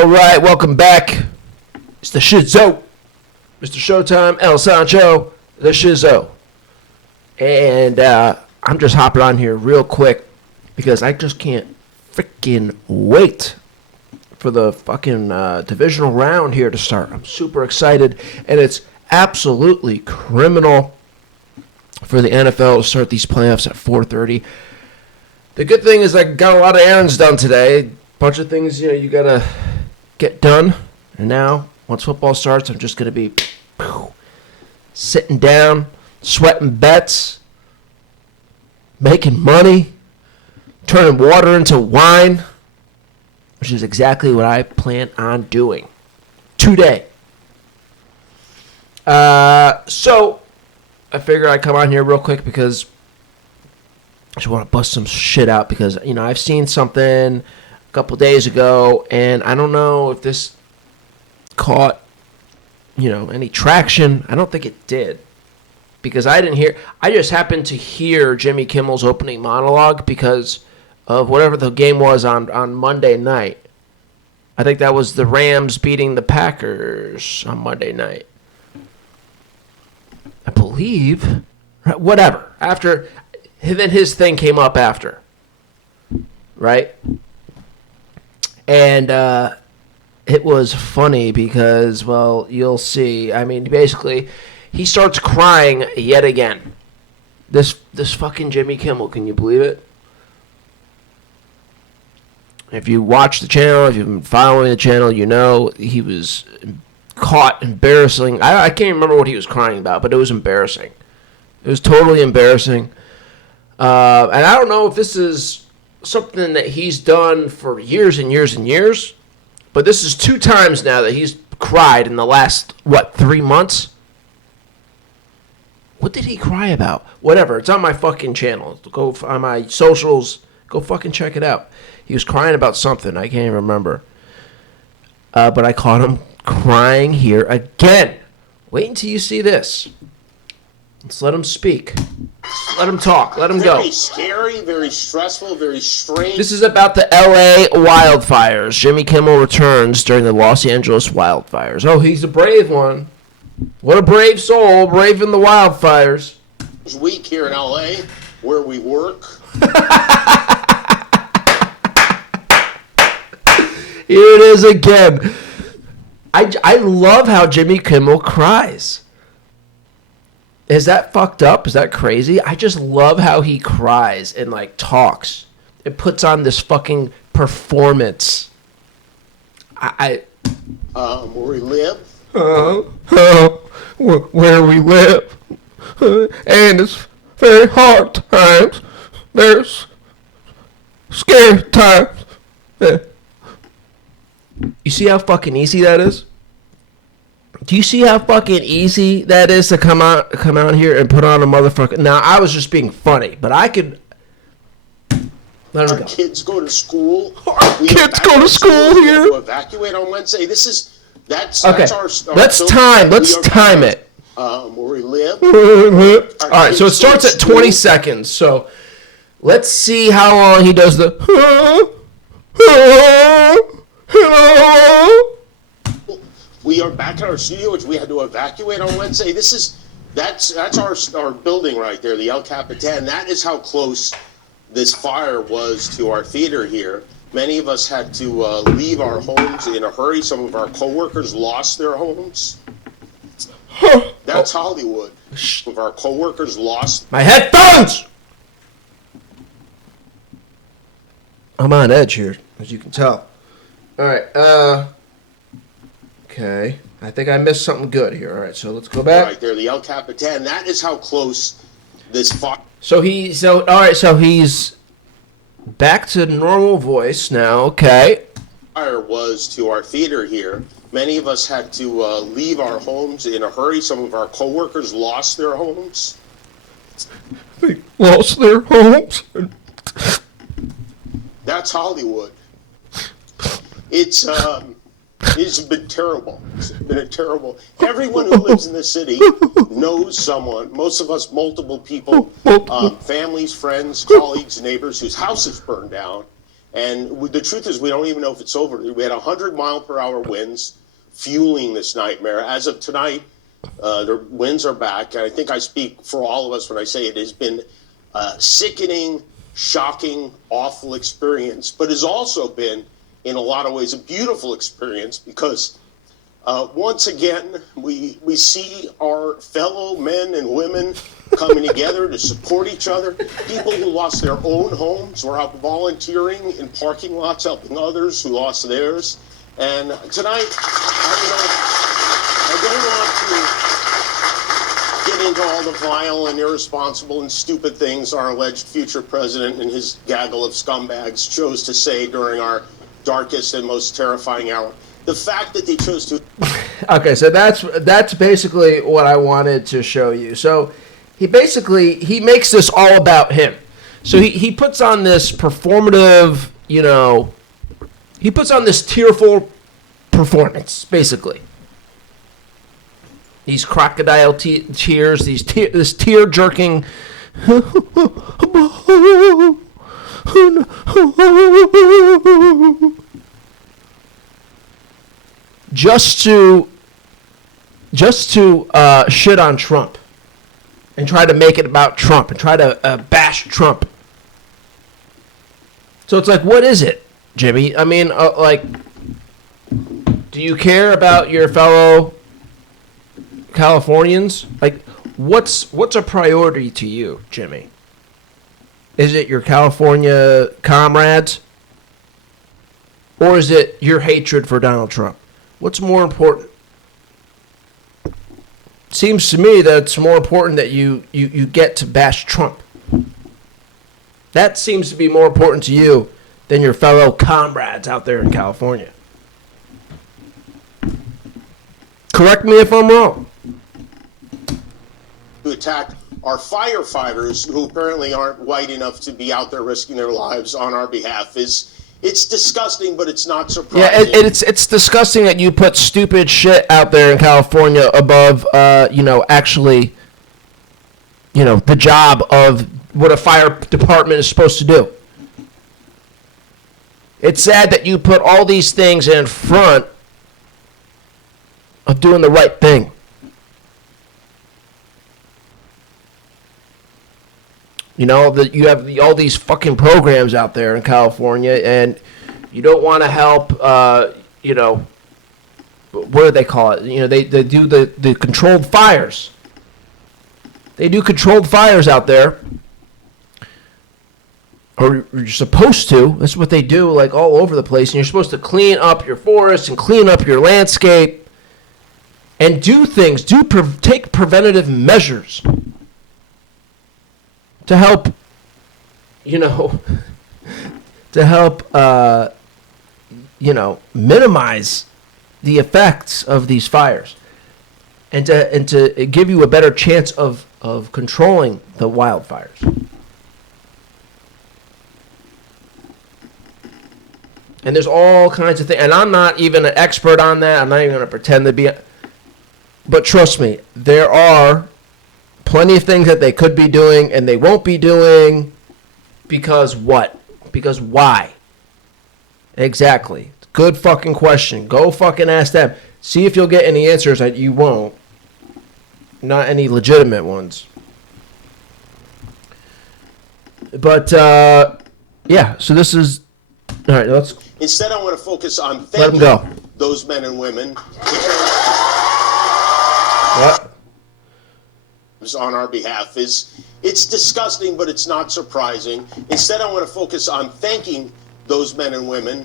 All right, welcome back. It's the Shizow, Mr. Showtime, El Sancho, the Shizow. And I'm just hopping on here real quick because I just can't freaking wait for the fucking divisional round here to start. I'm super excited, and it's absolutely criminal for the NFL to start these playoffs at 4:30. The good thing is I got a lot of errands done today. Bunch of things, you gotta get done. And now, once football starts, I'm just gonna be sitting down, sweating bets, making money, turning water into wine, which is exactly what I plan on doing today. So I figure I'd come on here real quick because I just want to bust some shit out because, I've seen something a couple days ago, and I don't know if this caught, any traction. I don't think it did because I just happened to hear Jimmy Kimmel's opening monologue because of whatever the game was on Monday night. I think that was the Rams beating the Packers on Monday night. I believe. Whatever. Then his thing came up after. Right? And it was funny because, well, you'll see. I mean, basically, he starts crying yet again. This fucking Jimmy Kimmel, can you believe it? If you watch the channel, if you've been following the channel, he was caught embarrassing. I can't remember what he was crying about, but it was embarrassing. It was totally embarrassing. And I don't know if this is something that he's done for years and years and years, but this is 2 times now that he's cried in the last, 3 months? What did he cry about? Whatever, it's on my fucking channel. Go on my socials, go fucking check it out. He was crying about something, I can't even remember. But I caught him crying here again. Wait until you see this. Let's let him speak. Let him talk. Let him go. Very scary, very stressful, very strange. This is about the L.A. wildfires. Jimmy Kimmel returns during the Los Angeles wildfires. Oh, he's a brave one. What a brave soul, braving the wildfires. It's week here in L.A. where we work. Here it is again. I love how Jimmy Kimmel cries. Is that fucked up? Is that crazy? I just love how he cries and, talks. It puts on this fucking performance. Where we live. Where we live. And it's very hard times. There's scary times. You see how fucking easy that is? Do you see how fucking easy that is to come out here and put on a motherfucker? Now, I was just being funny, but I could... Let him go. Kids go to school. Kids go to school here? To evacuate on Wednesday. That's okay. Let's time it. Where we live. All right, so it starts at 20 seconds. So let's see how long he does the... We are back in our studio, which we had to evacuate on Wednesday. That's our building right there, the El Capitan. That is how close this fire was to our theater here. Many of us had to leave our homes in a hurry. Some of our coworkers lost their homes. That's Hollywood. Some of our coworkers lost my headphones. I'm on edge here, as you can tell. All right. Okay, I think I missed something good here. All right, so let's go back. Right there, the El Capitan. That is how close this fire. So he's back to normal voice now. Okay. Fire was to our theater here. Many of us had to leave our homes in a hurry. Some of our coworkers lost their homes. They lost their homes. That's Hollywood. It's been terrible. It's been terrible. Everyone who lives in the city knows someone. Most of us, multiple people, families, friends, colleagues, neighbors whose houses burned down. And the truth is, we don't even know if it's over. We had 100-mile-per-hour winds fueling this nightmare. As of tonight, the winds are back. And I think I speak for all of us when I say it has been a sickening, shocking, awful experience, but has also been, in a lot of ways, a beautiful experience because once again, we see our fellow men and women coming together to support each other. People who lost their own homes were out volunteering in parking lots, helping others who lost theirs. And tonight, I don't want to get into all the vile and irresponsible and stupid things our alleged future president and his gaggle of scumbags chose to say during our darkest and most terrifying hour. The fact that they chose to... Okay, so that's basically what I wanted to show you. So he makes this all about him. So he puts on this performative, he puts on this tearful performance, basically. These crocodile tears, this tear-jerking... just to shit on Trump and try to make it about Trump and try to bash Trump. So it's like, what is it, Jimmy? I mean, do you care about your fellow Californians? Like, what's a priority to you, Jimmy? Is it your California comrades? Or is it your hatred for Donald Trump? What's more important? Seems to me that it's more important that you get to bash Trump. That seems to be more important to you than your fellow comrades out there in California. Correct me if I'm wrong. To attack our firefighters, who apparently aren't white enough to be out there risking their lives on our behalf, it's disgusting, but it's not surprising. Yeah, it's disgusting that you put stupid shit out there in California above, actually, the job of what a fire department is supposed to do. It's sad that you put all these things in front of doing the right thing. That you have all these fucking programs out there in California, and you don't want to help, what do they call it? They do the controlled fires. They do controlled fires out there. Or you're supposed to. That's what they do, like, all over the place. And you're supposed to clean up your forests and clean up your landscape and do things, take preventative measures to help, minimize the effects of these fires and to give you a better chance of controlling the wildfires. And there's all kinds of things. And I'm not even an expert on that. I'm not even going to pretend to be. But trust me, there are plenty of things that they could be doing and they won't be doing because what? Because why? Exactly. Good fucking question. Go fucking ask them. See if you'll get any answers that you won't. Not any legitimate ones. But, yeah, so this is... All right, let's... Instead, I want to focus on Let them thanking go. those men and women What? on our behalf. It's disgusting, but it's not surprising. Instead, I want to focus on thanking those men and women.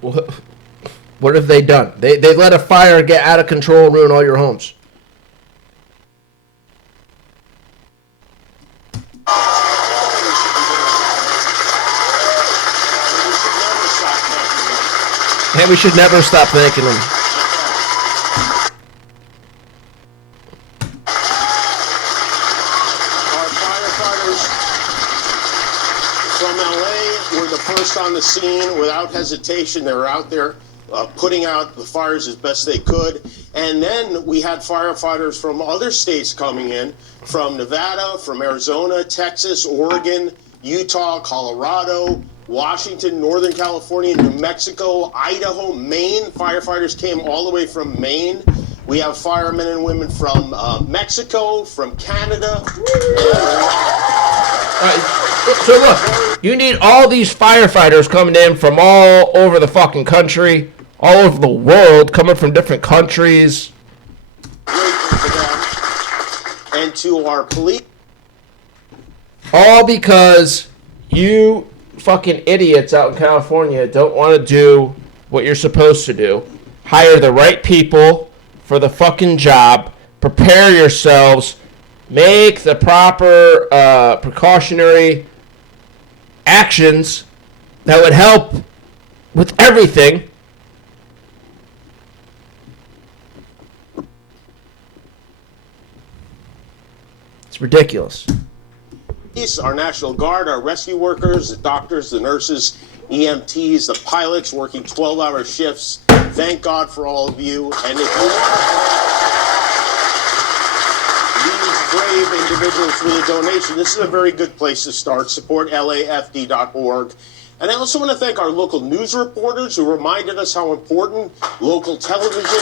What have they done? They let a fire get out of control and ruin all your homes. And we should never stop thanking them. Our firefighters from LA were the first on the scene without hesitation. They were out there putting out the fires as best they could. And then we had firefighters from other states coming in, from Nevada, from Arizona, Texas, Oregon, Utah, Colorado, Washington, Northern California, New Mexico, Idaho, Maine. Firefighters came all the way from Maine. We have firemen and women from Mexico, from Canada. So look, you need all these firefighters coming in from all over the fucking country, all over the world, coming from different countries. Grateful for them. And to our police. All because you fucking idiots out in California don't want to do what you're supposed to do. Hire the right people for the fucking job. Prepare yourselves. Make the proper precautionary actions that would help with everything. It's ridiculous. Our National Guard, our rescue workers, the doctors, the nurses, EMTs, the pilots working 12-hour shifts. Thank God for all of you. And if you these brave individuals with a donation, this is a very good place to start. Support LAFD.org. And I also want to thank our local news reporters who reminded us how important local television, radio,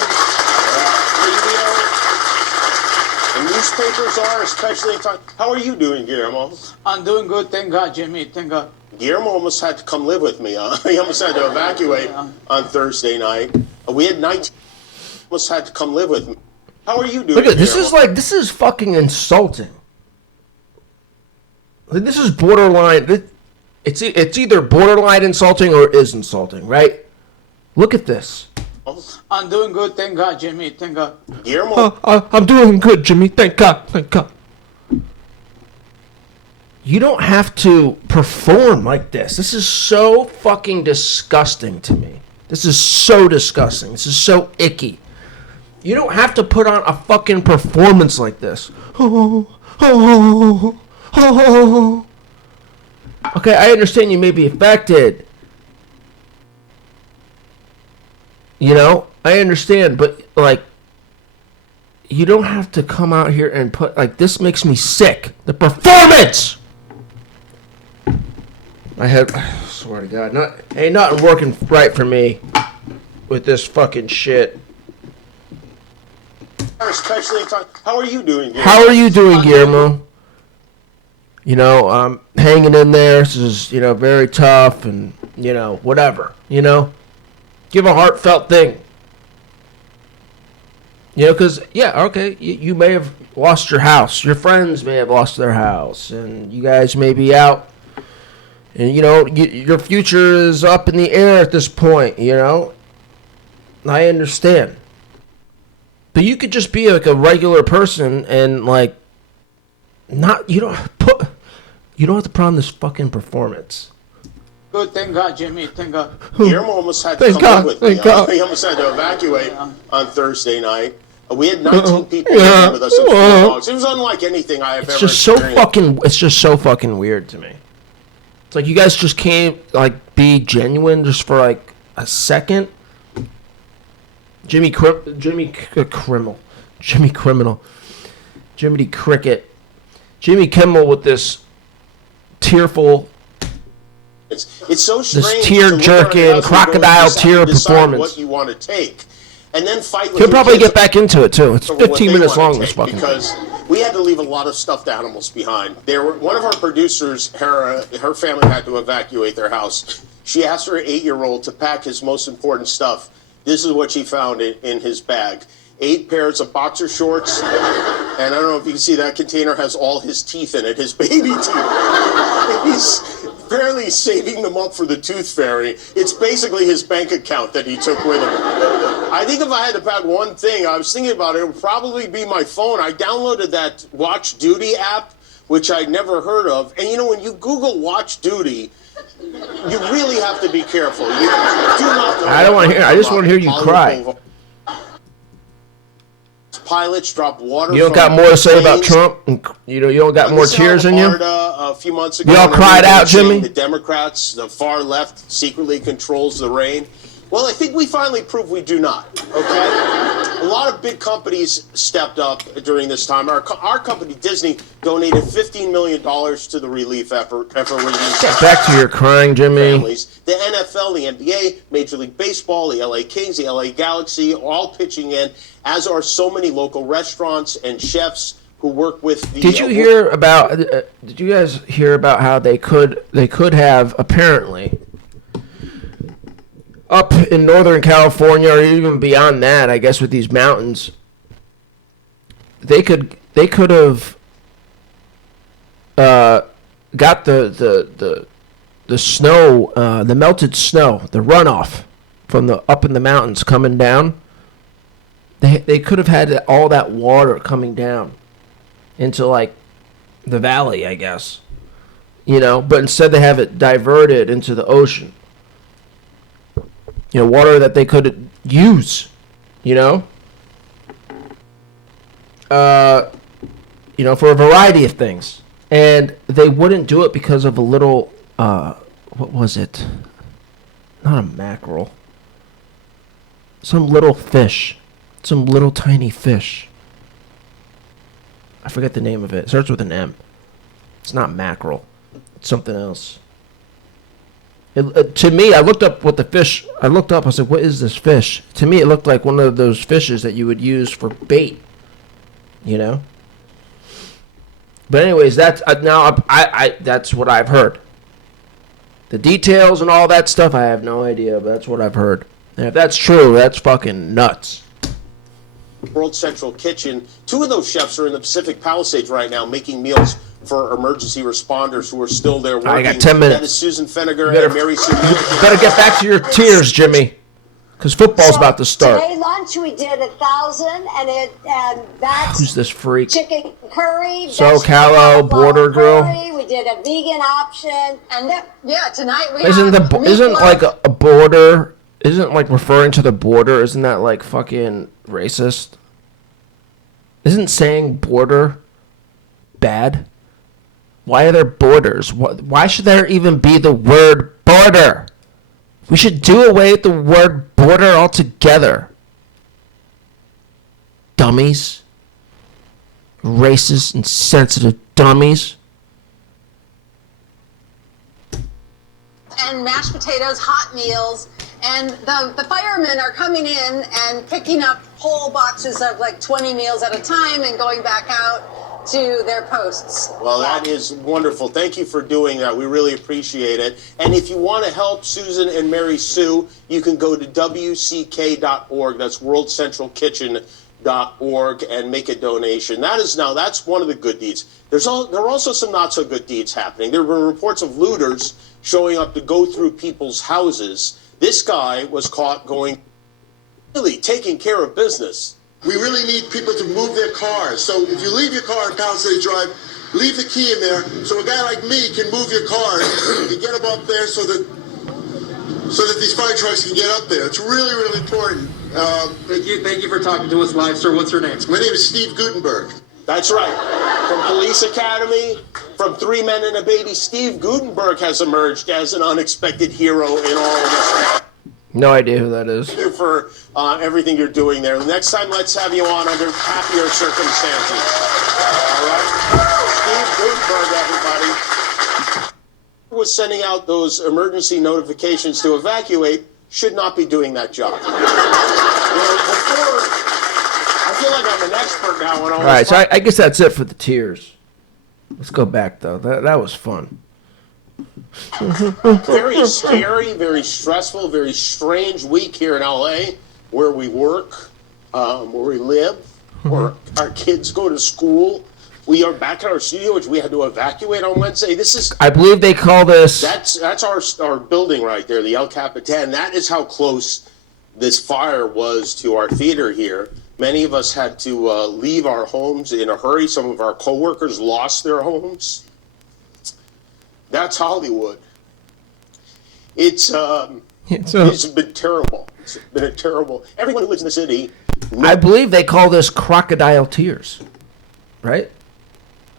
and newspapers are, especially in time. How are you doing, Guillermo? I'm doing good, thank God, Jimmy, thank God. Guillermo almost had to come live with me. He almost had to evacuate on Thursday night. We had 19. Almost had to come live with me. How are you doing? Look at this. Guillermo? This is fucking insulting. Like, this is borderline. It's either borderline insulting or it is insulting, right? Look at this. I'm doing good, thank God, Jimmy, thank God. Guillermo. I'm doing good, Jimmy. Thank God. Thank God. You don't have to perform like this. This is so fucking disgusting to me. This is so disgusting. This is so icky. You don't have to put on a fucking performance like this. Okay, I understand you may be affected. You know, I understand, but like, you don't have to come out here and put, like, this makes me sick. The performance! I swear to God, ain't nothing working right for me with this fucking shit. Especially in time. How are you doing, Guillermo? How are you doing, Guillermo? You know, I'm hanging in there. This is, very tough and, whatever, Give a heartfelt thing. Because, okay, you may have lost your house. Your friends may have lost their house. And you guys may be out. And, your future is up in the air at this point, I understand. But you could just be like a regular person and, like, you don't have to put on this fucking performance. Good, thank God, Jimmy, thank God. Guillermo almost had to come live with me. He almost had to evacuate on Thursday night. We had 19 people living with us and 4 dogs. It was unlike anything I have ever experienced. It's just so fucking weird to me. It's like you guys just can't, like, be genuine just for, like, a second. Jimmy Kimmel, Jimmy Kimmel with this tearful, it's so strange. This tear-jerking, crocodile tear performance. What you want to take, and then fight with. He'll probably get back into it too. It's 15 minutes long. This fucking because we had to leave a lot of stuffed animals behind. One of our producers, her family had to evacuate their house. She asked her 8-year-old to pack his most important stuff. This is what she found in his bag. 8 pairs of boxer shorts. And I don't know if you can see that container has all his teeth in it, his baby teeth. He's apparently saving them up for the tooth fairy. It's basically his bank account that he took with him. I think if I had to pack one thing, I was thinking about it would probably be my phone. I downloaded that Watch Duty app, which I'd never heard of. And when you Google Watch Duty, you really have to be careful. You do not know. I don't want to hear. I just want to hear you cry. Pilots drop water. You don't got more to say about Trump? You don't got more tears in you? A few months ago, you all cried out, Jimmy? The Democrats, the far left, secretly controls the rain. Well, I think we finally proved we do not. Okay. A lot of big companies stepped up during this time. Our company, Disney, donated $15 million to the relief effort. Get back to your crying, Jimmy. Families. The NFL, the NBA, Major League Baseball, the LA Kings, the LA Galaxy, all pitching in, as are so many local restaurants and chefs who work with the... Did you hear about... did you guys hear about how they could have, apparently... up in Northern California, or even beyond that, I guess, with these mountains, they could have got the snow, the melted snow, the runoff from the up in the mountains coming down. They could have had all that water coming down into like the valley, I guess, but instead they have it diverted into the ocean. Water that they could use, for a variety of things. And they wouldn't do it because of a little, what was it? Not a mackerel. Some little fish. Some little tiny fish. I forget the name of it. It starts with an M. It's not mackerel. It's something else. To me, I looked up what the fish... I said, what is this fish? To me, it looked like one of those fishes that you would use for bait. But anyways, that's that's what I've heard. The details and all that stuff, I have no idea, but that's what I've heard. And if that's true, that's fucking nuts. World Central Kitchen. 2 of those chefs are in the Pacific Palisades right now making meals for emergency responders who are still there working. I got 10 minutes. That is Susan Feniger and Mary Sue. You better get back to your tears, Jimmy, because football's about to start. Today lunch we did 1,000, and that's Who's this freak? chicken curry, SoCalo Border Grill. curry. We did a vegan option, and tonight we Isn't have like a border? Isn't like referring to the border? Isn't that like fucking racist? Isn't saying border bad? Why are there borders? Why should there even be the word border? We should do away with the word border altogether. Dummies. Racist, insensitive dummies. And mashed potatoes, hot meals, and the firemen are coming in and picking up whole boxes of like 20 meals at a time and going back out to their posts. Well, that is wonderful. Thank you for doing that. We really appreciate it. And if you want to help Susan and Mary Sue, you can go to WCK.org. That's WorldCentralKitchen.org and make a donation. That's one of the good deeds. There are also some not so good deeds happening. There were reports of looters showing up to go through people's houses. This guy was caught really taking care of business. We really need people to move their cars. So if you leave your car in Palisades Drive, leave the key in there so a guy like me can move your car and get them up there so that these fire trucks can get up there. It's really, really important. Thank you for talking to us live, sir. What's your name? My name is Steve Gutenberg. That's right. From Police Academy, from 3 Men and a Baby, Steve Gutenberg has emerged as an unexpected hero in all of this. No idea who that is. Thank you for everything you're doing there. The next time, let's have you on under happier circumstances. All right? Steve Gutenberg, everybody, was sending out those emergency notifications to evacuate, should not be doing that job. I feel like I'm an expert now. All right, so I guess that's it for the tears. Let's go back, though. That was fun. Very scary, very stressful, very strange week here in LA, where we work, where we live, where our kids go to school. We are back in our studio, which we had to evacuate on Wednesday. I believe they call this... That's our building right there, the El Capitan. That is how close this fire was to our theater here. Many of us had to leave our homes in a hurry. Some of our coworkers lost their homes. That's Hollywood. It's been terrible. It's been a terrible... Everyone who lives in the city... I believe they call this crocodile tears. Right?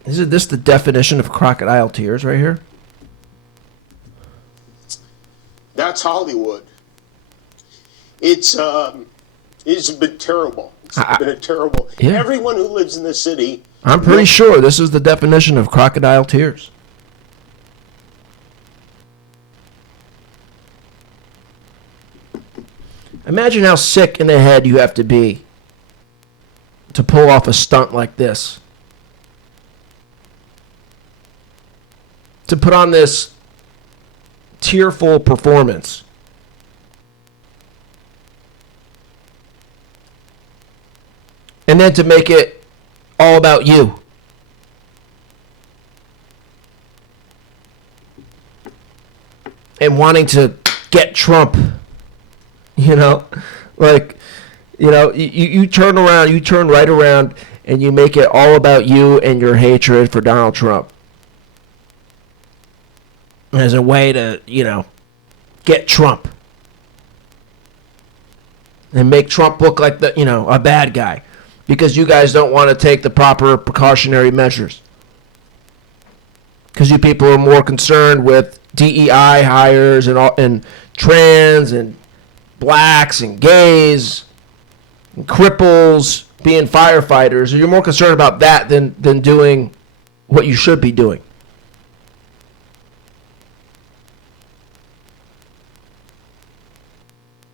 Isn't this the definition of crocodile tears right here? That's Hollywood. It's been terrible. It's been a terrible. Yeah. Everyone who lives in this city. I'm pretty sure this is the definition of crocodile tears. Imagine how sick in the head you have to be to pull off a stunt like this. To put on this tearful performance. And then to make it all about you. And wanting to get Trump. You know? Like, you know, you turn around, you turn right around, and you make it all about you and your hatred for Donald Trump. As a way to, you know, get Trump. And make Trump look like the, you know, a bad guy. Because you guys don't want to take the proper precautionary measures. Because you people are more concerned with DEI hires and trans and blacks and gays and cripples being firefighters. You're more concerned about that than doing what you should be doing.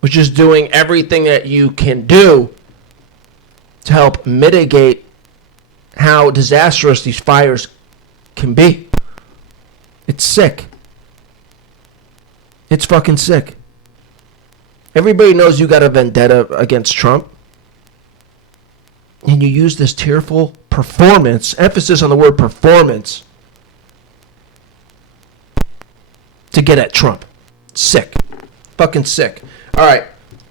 Which is doing everything that you can do to help mitigate how disastrous these fires can be. It's sick. It's fucking sick. Everybody knows you got a vendetta against Trump. And you use this tearful performance, emphasis on the word performance, to get at Trump. Sick. Fucking sick. All right.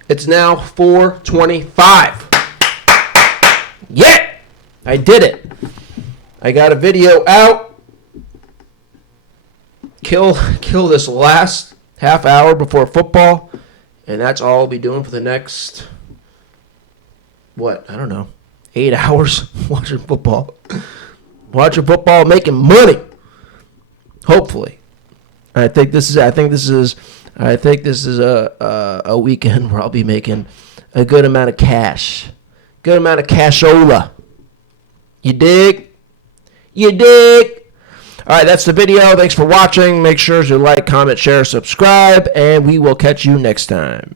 It's now 4:25. Yeah! I did it. I got a video out. Kill this last half hour before football. And that's all I'll be doing for the next, I don't know, 8 hours watching football. Watching football, making money. Hopefully. I think this is a weekend where I'll be making a good amount of cash. Good amount of cashola. You dig? You dig? All right, that's the video. Thanks for watching. Make sure to like, comment, share, subscribe, and we will catch you next time.